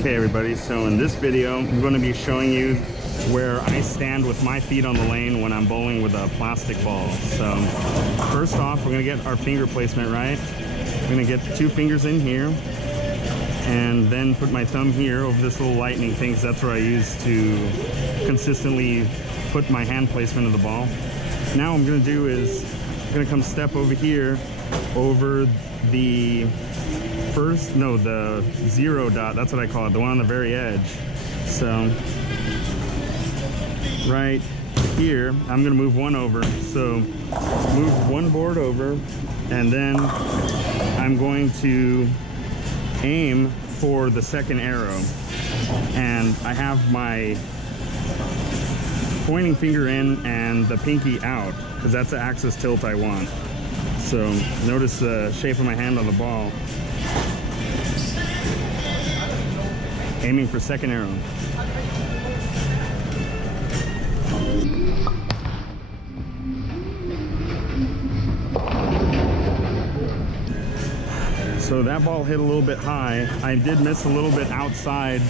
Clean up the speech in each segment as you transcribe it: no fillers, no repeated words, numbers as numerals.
Okay everybody, so in this video I'm going to be showing you where I stand with my feet on the lane when I'm bowling with a plastic ball. So first off, we're going to get our finger placement right. I'm going to get 2 fingers in here and then put my thumb here over this little lightning thing, because that's where I use to consistently put my hand placement of the ball. Now what I'm going to do is I'm going to come step over here over the the 0 dot, that's what I call it, the one on the very edge. So right here I'm going to move one over, so move one board over, and then I'm going to aim for the second arrow, and I have my pointing finger in and the pinky out because that's the axis tilt I want. So notice the shape of my hand on the ball. Aiming for second arrow. So that ball hit a little bit high. I did miss a little bit outside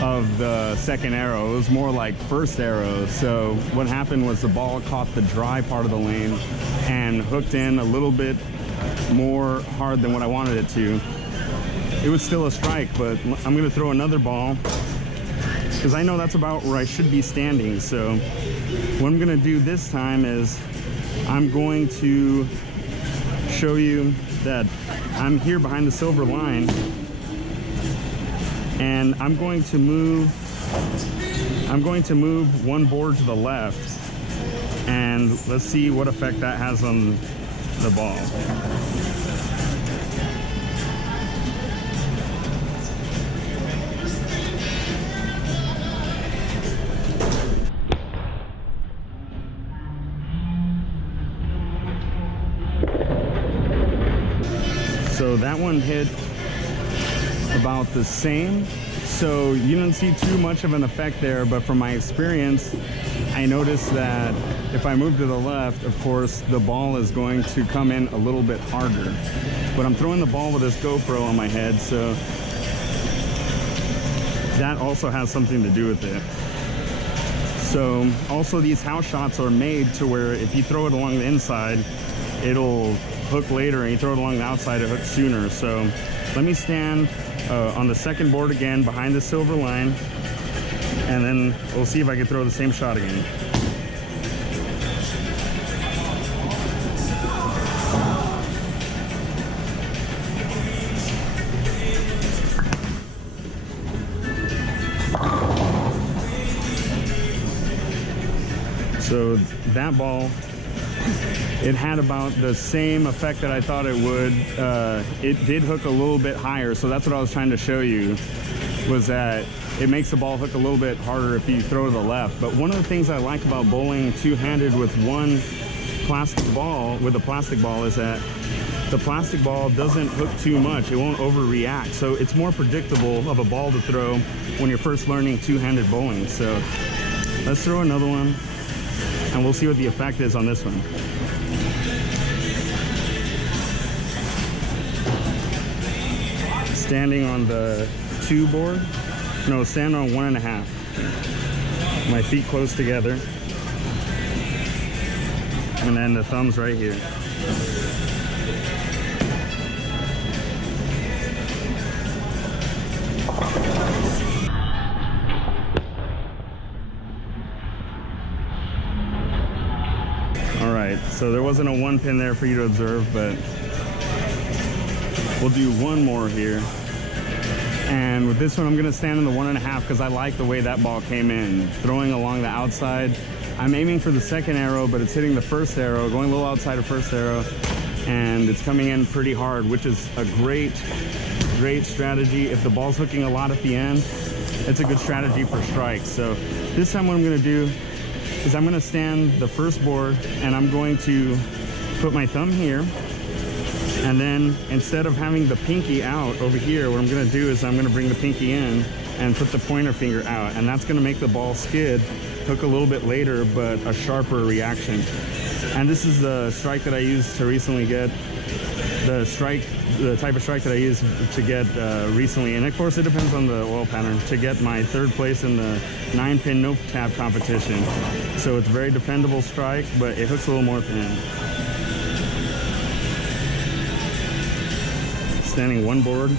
of the second arrow. It was more like first arrow. So what happened was the ball caught the dry part of the lane and hooked in a little bit more hard than what I wanted it to. It was still a strike, but I'm going to throw another ball because I know that's about where I should be standing. So what I'm going to do this time is I'm going to show you that I'm here behind the silver line, and I'm going to move one board to the left, and let's see what effect that has on the ball. So that one hit about the same, so you didn't see too much of an effect there, but from my experience I noticed that if I move to the left, of course the ball is going to come in a little bit harder. But I'm throwing the ball with this GoPro on my head, so that also has something to do with it. So also these house shots are made to where if you throw it along the inside, it'll hook later, and you throw it along the outside, it hooks sooner. So let me stand on the second board again behind the silver line, and then we'll see if I can throw the same shot again. So that ball, it had about the same effect that I thought it would. It did hook a little bit higher, so that's what I was trying to show you, was that it makes the ball hook a little bit harder if you throw to the left. But one of the things I like about bowling two-handed with one plastic ball, with a plastic ball, is that the plastic ball doesn't hook too much. It won't overreact, so it's more predictable of a ball to throw when you're first learning two-handed bowling. So let's throw another one, and we'll see what the effect is on this one. Standing on the 2 board, no, stand on 1.5. My feet close together, and then the thumbs right here. All right, so there wasn't a 1 pin there for you to observe, but we'll do one more here. And with this one, I'm gonna stand in the 1.5 because I like the way that ball came in. Throwing along the outside, I'm aiming for the second arrow, but it's hitting the first arrow, going a little outside of first arrow, and it's coming in pretty hard, which is a great strategy. If the ball's hooking a lot at the end, it's a good strategy for strikes. So this time what I'm gonna do is I'm gonna stand the first board, and I'm going to put my thumb here, and then instead of having the pinky out over here, what I'm going to do is I'm going to bring the pinky in and put the pointer finger out, and that's going to make the ball skid, hook a little bit later, but a sharper reaction. And this is the strike that I used to recently get the type of strike that I used to get recently, and of course it depends on the oil pattern, to get my 3rd place in the 9-pin no tab competition. So it's a very dependable strike, but it hooks a little more thin. Standing 1 board.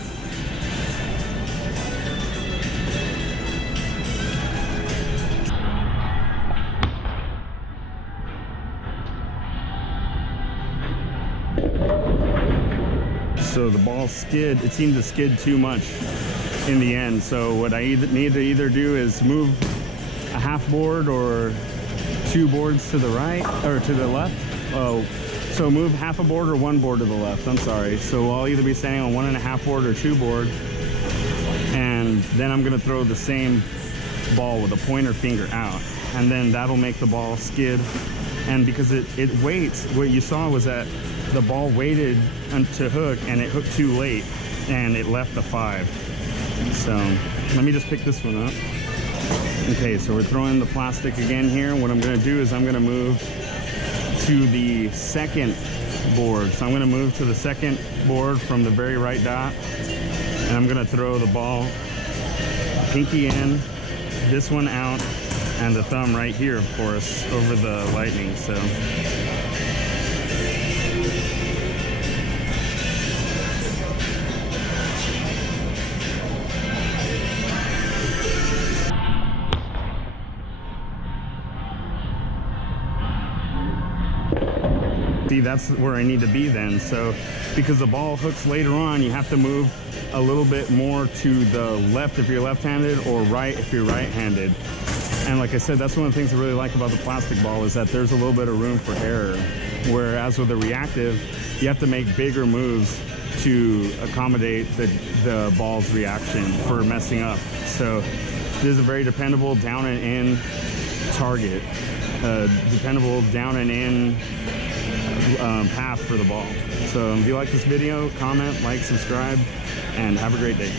So the ball skid, it seemed to skid too much in the end. So what I need to either do is move a half board or 2 boards to the right or to the left. Oh, so move half a board or 1 board to the left. I'm sorry. So I'll either be standing on 1.5 board or 2 board. And then I'm gonna throw the same ball with a pointer finger out. And then that'll make the ball skid. And because it waits, what you saw was that the ball waited to hook and it hooked too late and it left the 5. So let me just pick this one up. Okay, so we're throwing the plastic again here. What I'm gonna do is I'm gonna move to the 2nd board. So I'm gonna move to the 2nd board from the very right dot, and I'm gonna throw the ball pinky in, this one out, and the thumb right here, of course, over the lightning. So see, that's where I need to be then. So because the ball hooks later on, you have to move a little bit more to the left if you're left-handed, or right if you're right-handed. And like I said, that's one of the things I really like about the plastic ball, is that there's a little bit of room for error. Whereas with the reactive, you have to make bigger moves to accommodate the ball's reaction for messing up. So this is a very dependable down and in target, dependable down and in path for the ball. So if you like this video, comment, like, subscribe, and have a great day.